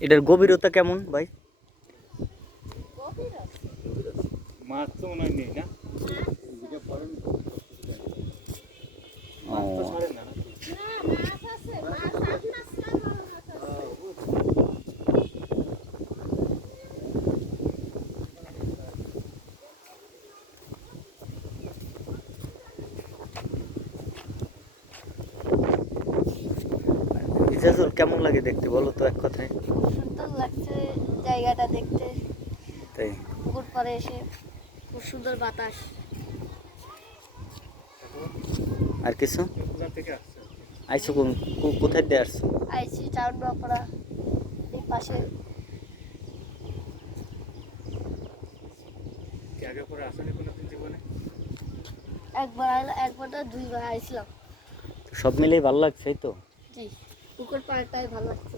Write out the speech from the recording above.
এটার গভীরতা কেমন ভাই? মনে ইজাজুল কেমন লাগে দেখতে? বলো তো এক কথায়। লাগছে জায়গাটা দেখতে। তাই। পুকুর পরে এসে খুব সুন্দর বাতাস। আর কিছু? আইসো কোন কোথায় দিয়ে আসছো? আইসি টাউন বাপড়া এই পাশে। আগে পরে আসেনি কোনো জীবনে? একবার আইলা একবার দুইবার আইছিলাম সব মিলেই ভালো লাগছে তো? জি পুকুর পাড়টাই ভালো লাগছে।